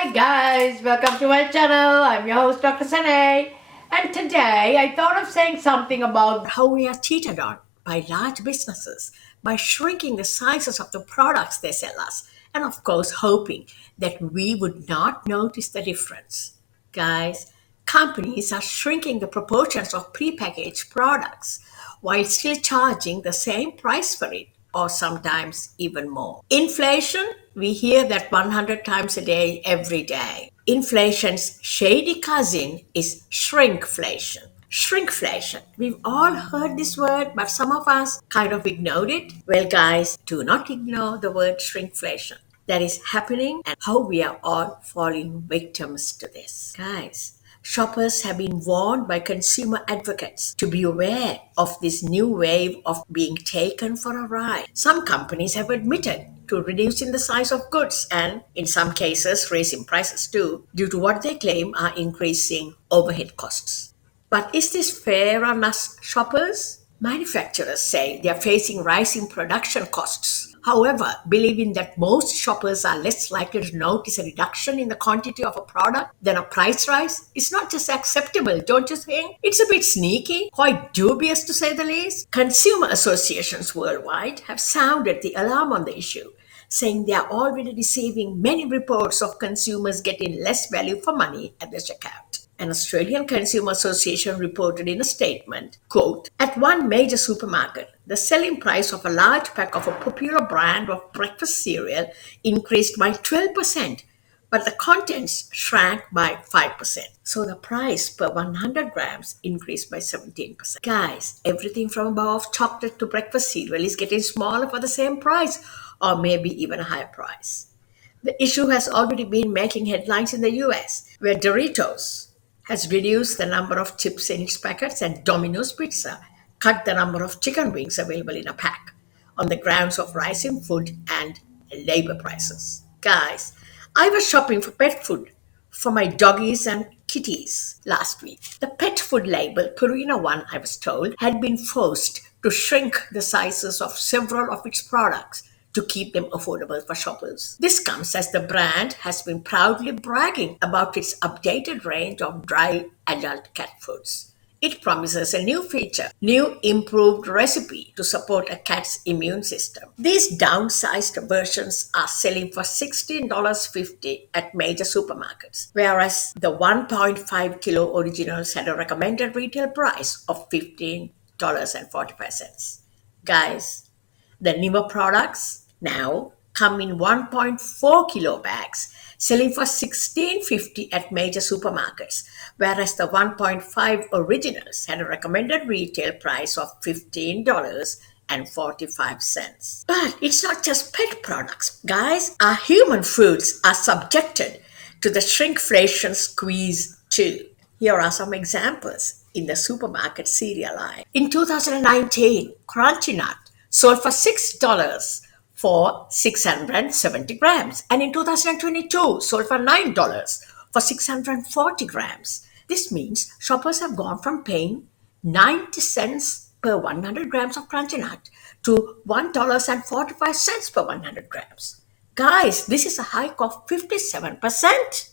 Hi guys, welcome to my channel. I'm your host Dr. Sane, and today I thought of saying something about how we are cheated on by large businesses by shrinking the sizes of the products they sell us, and of course hoping that we would not notice the difference. Guys, companies are shrinking the proportions of prepackaged products while still charging the same price for it, or sometimes even more. Inflation, we hear that 100 times a day, every day. Inflation's shady cousin is shrinkflation. Shrinkflation. We've all heard this word, but some of us kind of ignored it. Well, guys, do not ignore the word shrinkflation that is happening and how we are all falling victims to this. Guys, shoppers have been warned by consumer advocates to be aware of this new wave of being taken for a ride. Some companies have admitted to reducing the size of goods and, in some cases, raising prices too, due to what they claim are increasing overhead costs. But is this fair on us shoppers? Manufacturers say they are facing rising production costs. However, believing that most shoppers are less likely to notice a reduction in the quantity of a product than a price rise is not just acceptable, don't you think? It's a bit sneaky, quite dubious to say the least. Consumer associations worldwide have sounded the alarm on the issue, saying they are already receiving many reports of consumers getting less value for money at the checkout. An Australian Consumer Association reported in a statement, quote, "At one major supermarket, the selling price of a large pack of a popular brand of breakfast cereal increased by 12%, but the contents shrank by 5%. So the price per 100 grams increased by 17%. Guys, everything from a bar of chocolate to breakfast cereal is getting smaller for the same price, or maybe even a higher price. The issue has already been making headlines in the US, where Doritos has reduced the number of chips in its packets and Domino's Pizza cut the number of chicken wings available in a pack on the grounds of rising food and labor prices. Guys, I was shopping for pet food for my doggies and kitties last week. The pet food label, Purina One, I was told, had been forced to shrink the sizes of several of its products to keep them affordable for shoppers. This comes as the brand has been proudly bragging about its updated range of dry adult cat foods. It promises a new feature, new improved recipe to support a cat's immune system. These downsized versions are selling for $16.50 at major supermarkets, whereas the 1.5 kilo originals had a recommended retail price of $15.45. Guys, the newer products now come in 1.4 kilo bags, selling for 16.50 at major supermarkets, whereas the 1.5 originals had a recommended retail price of $15.45. But it's not just pet products, guys. Our human foods are subjected to the shrinkflation squeeze too. Here are some examples in the supermarket cereal aisle. In 2019, Crunchy Nut sold for $6 for 670 grams, and in 2022 sold for $9 for 640 grams. This means shoppers have gone from paying 90 cents per 100 grams of Crunchy Nut to $1.45 per 100 grams. Guys, this is a hike of 57%.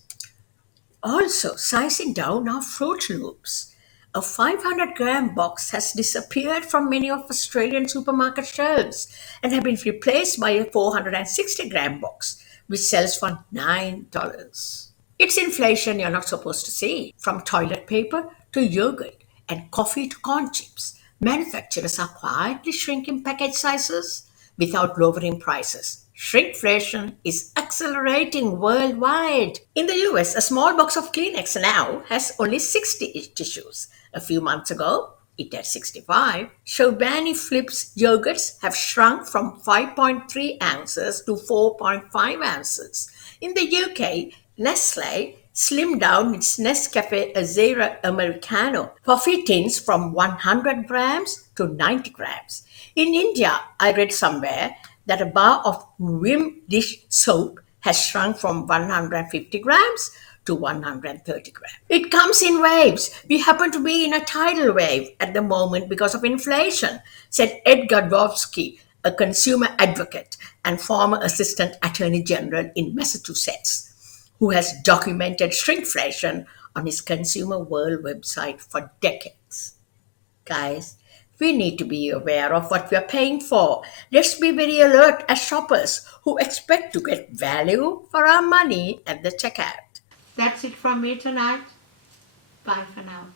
Also, sizing down our Fruit Loops. A 500-gram box has disappeared from many of Australian supermarket shelves and have been replaced by a 460-gram box, which sells for $9. It's inflation you're not supposed to see. From toilet paper to yogurt and coffee to corn chips, manufacturers are quietly shrinking package sizes without lowering prices. Shrinkflation is accelerating worldwide. In the US, a small box of Kleenex now has only 60 tissues. A few months ago, it had 65. Chobani Flips yogurts have shrunk from 5.3 ounces to 4.5 ounces. In the UK, Nestle slimmed down its Nescafe Azera Americano coffee tins from 100 grams to 90 grams. In India, I read somewhere that a bar of Vim dish soap has shrunk from 150 grams to 130 grams. It comes in waves. We happen to be in a tidal wave at the moment because of inflation, said Ed Gardowski, a consumer advocate and former assistant attorney general in Massachusetts. who has documented shrinkflation on his Consumer World website for decades. Guys, we need to be aware of what we are paying for. Let's be very alert as shoppers who expect to get value for our money at the checkout. That's it from me tonight. Bye for now.